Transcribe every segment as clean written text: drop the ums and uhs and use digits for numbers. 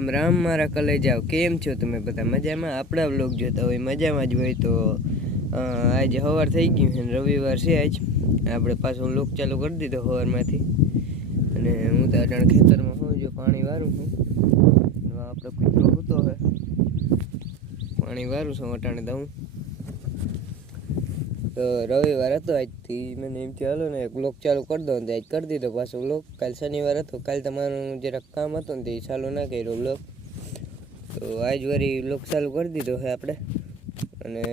રામ રામ મારા કલેજાઓ, કેમ છો તમે બધા? મજામાં? આપણા વ્લોગ જોતા હોય મજામાં જ હોય તો આજે સવાર થઈ ગયું છે, રવિવાર છે આજ. આપણે પાછો વ્લોગ ચાલુ કરી દીધો સવારમાંથી. અને હું તો અટાણે ખેતરમાં હોઉં, જો પાણી વારું છું. આપણો કૂતરો સૂતો હોય, પાણી વારું છું અટાણે દઉં. તો રવિવાર હતો આજથી, મને એમ થયું હાલો ને એક વ્લોગ ચાલુ કરી દો, આજ કરી દીધો પાછો વ્લોગ. કાલ શનિવાર હતો, કાલ તમારું જરાક કામ હતું ને તે ચાલુ ના કર્યો વ્લોગ, તો આજ વળી વ્લોગ ચાલુ કરી દીધો છે આપણે. અને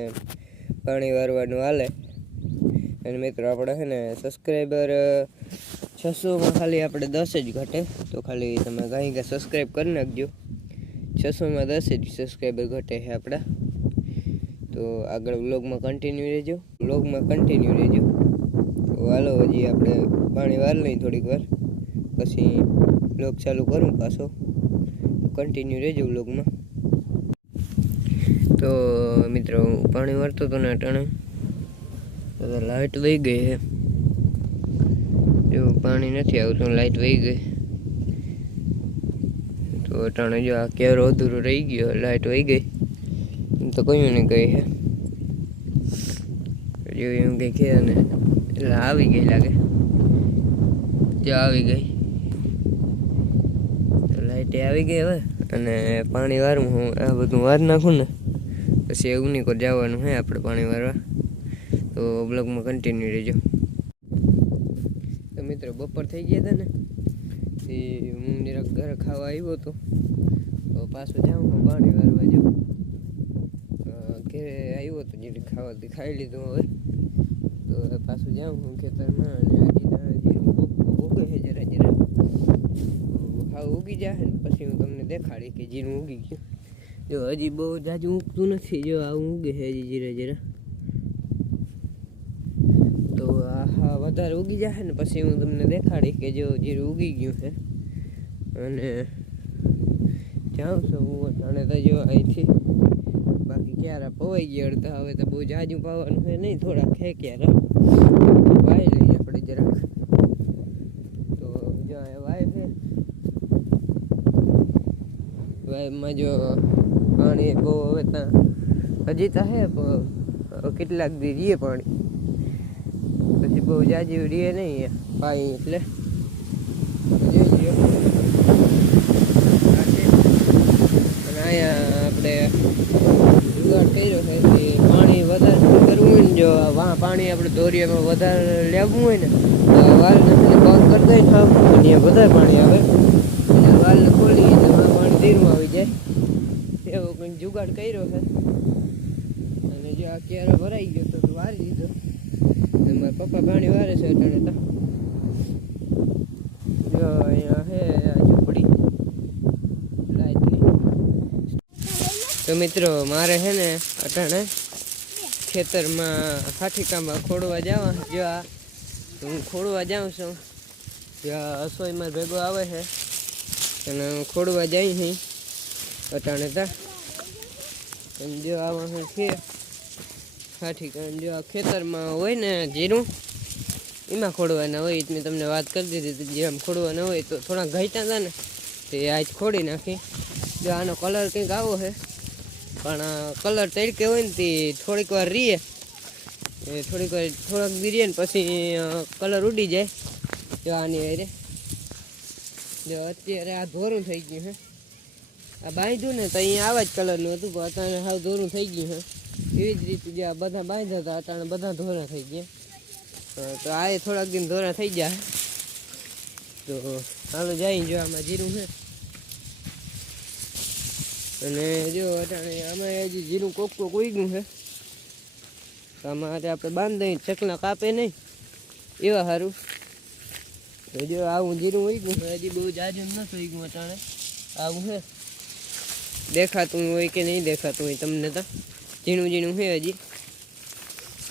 પાણી વારવાનું હાલે. અને મિત્રો આપણે છે ને સબસ્ક્રાઈબર 600માં ખાલી આપણે 10 જ ઘટે, તો ખાલી તમે ગાઈ સબસ્ક્રાઈબ કરી નાખજો. 600માં 10 જ સબસ્ક્રાઈબર ઘટે છે આપણા. તો આગળ વ્લોગમાં કન્ટિન્યુ રહેજો. તો હાલો હજી આપણે પાણી વાર લઈ થોડીક વાર, પછી વ્લોગ ચાલુ કરું પાછો. તો કન્ટિન્યુ રહેજો વ્લોગમાં. તો મિત્રો પાણી વારતો હતો ને અટાણે, તો લાઇટ વહી ગઈ છે. જો પાણી નથી આવતું, લાઇટ વહી ગઈ. તો અટાણે જો આ કેરો અધૂરો રહી ગયો, લાઇટ વહી ગઈ તો કયું ને ગઈ છે. જો એમ કંઈ છે ને એટલે આવી ગઈ લાગે, જો આવી ગઈ. તો લાઇટે આવી ગઈ હવે. અને પાણી વારું હું આ બધું વાર નાખું ને પછી એવું નહીં કોઈ જવાનું છે આપણે પાણી વારવા. તો બ્લોગમાં કન્ટિન્યુ રહેજો. તો મિત્રો બપોર થઈ ગયા હતા ને, એ હું જરાક ઘરે ખાવા આવ્યો હતો, તો પાછું જાઉં હું પાણી વારવા જાઉં. ઘરે આવ્યો હતો જે ખાવાથી ખાઈ લીધું. હવે તો પાછું જાઉં હું ખેતરમાં. અને જીરું ઉગે છે જરા હા ઉગી જાય ને પછી હું તમને દેખાડી કે જીરું ઉગી ગયું. જો હજી બહુ જાજુ ઉગતું નથી, જો આવું ઉગે છે હજી જરા. તો હા વધારે ઉગી જાય ને પછી હું તમને દેખાડી કે જો જીરું ઉગી ગયું છે. અને જાઉં છું હું અને તો જો અહીંથી બાકી ક્યારે પવાઈ ગયા અડધા. હવે તો બહુ જાજુ પાવાનું છે નહીં, થોડાક છે ક્યારે વાય લઈએ આપણે જરાક. તો જો વાય છે, વાયમાં જો પાણી બહુ હવે ત્યાં હજી તો હે, કેટલાક દી રીએ પાણી, પછી બહુ જાજુ રીએ નહીં પાણી એટલે. અને અહીંયા આપણે જુગાડ કર્યો છે કે પાણી વધારે કરવું હોય ને, જો પાણી આપણે દોરિયામાં વધારે લેવું હોય ને તો વાલને પગ કરી દઈએ ને ત્યાં વધારે પાણી આવે, અને વાલને ખોલીએ તો પાણી ધીરું આવી જાય. એવો કંઈક જુગાડ કર્યો છે. અને જો આ ક્યારે ભરાઈ ગયો તો વારી દીધો. મારા પપ્પા પાણી વારે છે અટાણે તો. જો અહીંયા છે ઝૂંપડી લાઈટની. તો મિત્રો મારે છે ને અટાણે ખેતરમાં ખાઠીકામાં ખોડવા જવા. જો આ હું ખોડવા જાઉં છું, જો અસોઈમાં ભેગો આવે છે અને હું ખોડવા જઈ અહીં અટાણે તા. જો આમાં છે ખાઠીકા, જો આ ખેતરમાં હોય ને જીરું એમાં ખોડવાના હોય. મેં તમને વાત કરી દીધી, જેમ ખોડવાના હોય તો થોડા ઘાયતા હતા ને તે આજ ખોડી નાખી. જો આનો કલર કંઈક આવો છે, પણ કલર તડકે હોય ને તે થોડીક વાર રીએ, થોડાક દી રીએ ને પછી કલર ઉડી જાય. જો આની અરે જો અત્યારે આ ધોરું થઈ ગયું છે. આ બાંધ્યું ને તો અહીંયા આવા જ કલરનું હતું, પણ અત્યારે હાવ ધોરું થઈ ગયું છે. એવી જ રીતે જે આ બધા બાંધ્યા હતા અત્યારે બધા ધોરા થઈ ગયા. તો આ થોડાક દિન ધોરા થઈ જાય. તો હાલો જાય. જો આમાં જીરું છે, અને જો અટાણે આમાં હજી જીરું કોક ઉગ્યું છે. તો આમાં આપણે બાંધી દઈએ, ચકલા કાપે નહીં એવા સારું. તો જો આવું જીરું ઉગ્યું છે, હજી બહુ જાજુ નથી ઉગ્યું અટાણે. આવું છે, દેખાતું હોય કે નહીં દેખાતું હોય તમને તો, ઝીણું છે હજી.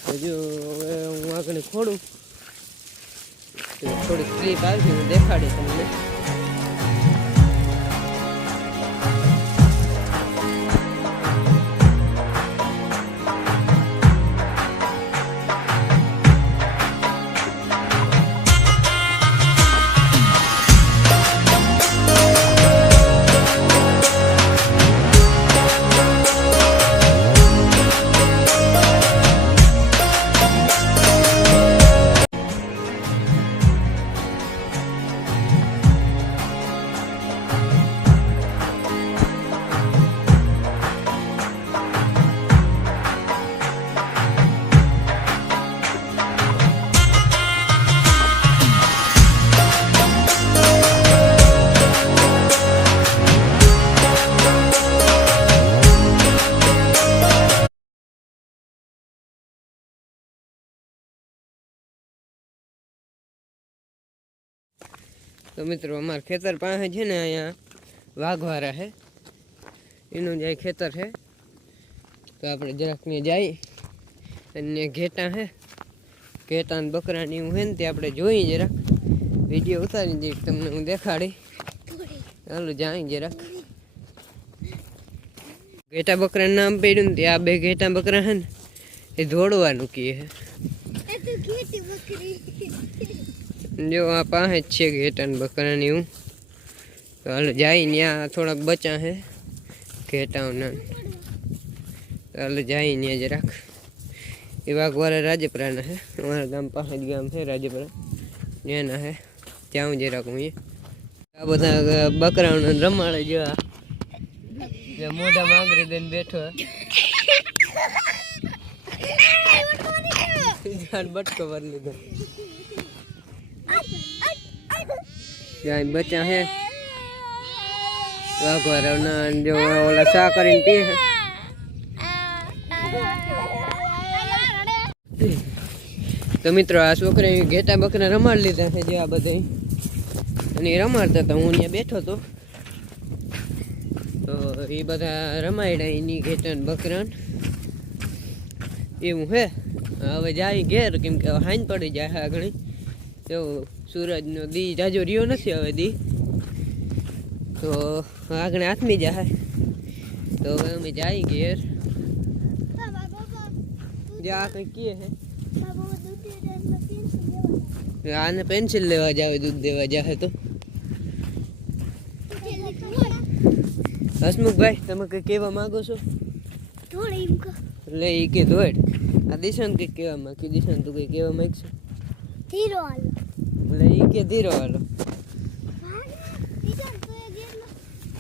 તો જો હવે હું આગળ ખોડું તો થોડીક ક્લિપ આવશે, હું દેખાડી તમને. તો મિત્રો અમારા ખેતર પાસે છે ને અહીંયા વાઘવારા છે, એનું જાય ખેતર છે. તો આપણે જરાક ને જાય અને ઘેટા છે, ઘેટા ને બકરાની એવું છે ને તે આપણે જોઈએ જરાક, વિડીયો ઉતારી દઈએ તમને હું દેખાડી. ચાલો જાય જરાક. ઘેટા બકરા નામ પડ્યું ને આ બે ઘેટા બકરા છે ને એ દોડવાનું કહે છે. જો આ પાસે જ છે ઘેટા ને બકરાની એવું. તો હાલો જાય ત્યાં થોડાક બચા છે ઘેટાઓના. હાલો જાય ત્યાં જરાક. એ વાઘવારા રાજપરાના છે, અમારા ગામ પાસે જ ગામ છે રાજપરા, ત્યાંના છે. ત્યાં હું જરાક હું આ બધા બકરાઓને રમાડે જેવા મોઢા માંગરી દઈને બેઠો બટકો ભરી લીધો. ત્યાં બચ્ચા હે વાઘવારાના, જો ઓલા શા કરીને પીએ. તો મિત્રો આ છોકરા ઘેટા બકરા રમાડી લીધા છે જે આ બધા, અને એ રમાડતા હતા, હું ત્યાં બેઠો હતો. તો એ બધા રમાડ્યા એની ઘેટા ને બકરા એવું હે. હવે જાય ઘેર, કેમ કે હાઈન પડી જાય આગળ. તો સૂરજનો દી જાજો રહ્યો નથી હવે દી, તો આગળ હાથમી જાય. તો હવે અમે જાય ઘેર. જે આ કંઈ કહે છે આને પેન્સિલ લેવા જાવે, દૂધ દેવા જાહે. તો હસમુખભાઈ તમે કંઈ કહેવા માંગો છો? એટલે એ કે ધોડ આ દિશાને કંઈક કહેવા માંગી. દિશાને તું કંઈ કહેવા માંગશો? ધીરો હાલો. એટલે એ કે ધીરો હાલો.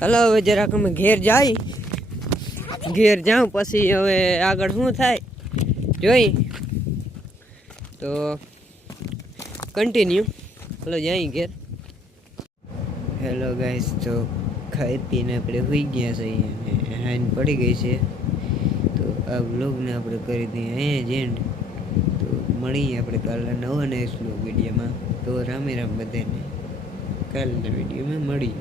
હાલો હવે જરાક અમે ઘેર જાય, ઘેર જાઉં પછી હવે આગળ શું થાય જોઈ. તો કન્ટિન્યુ. હાલો જાય ઘેર. હેલો ગાઈસ, તો ખાઈ પીને આપણે સુઈ ગયા છીએ અને હાઈન પડી ગઈ છે. તો આ વ્લોગને આપણે કરી દઈએ અહીંયા જ એન્ડ. તો મળીએ આપણે કાલના નવા ને સ્લો વિડીયોમાં. તો રામે રામ બધાને, કાલના વિડીયોમાં મળીએ.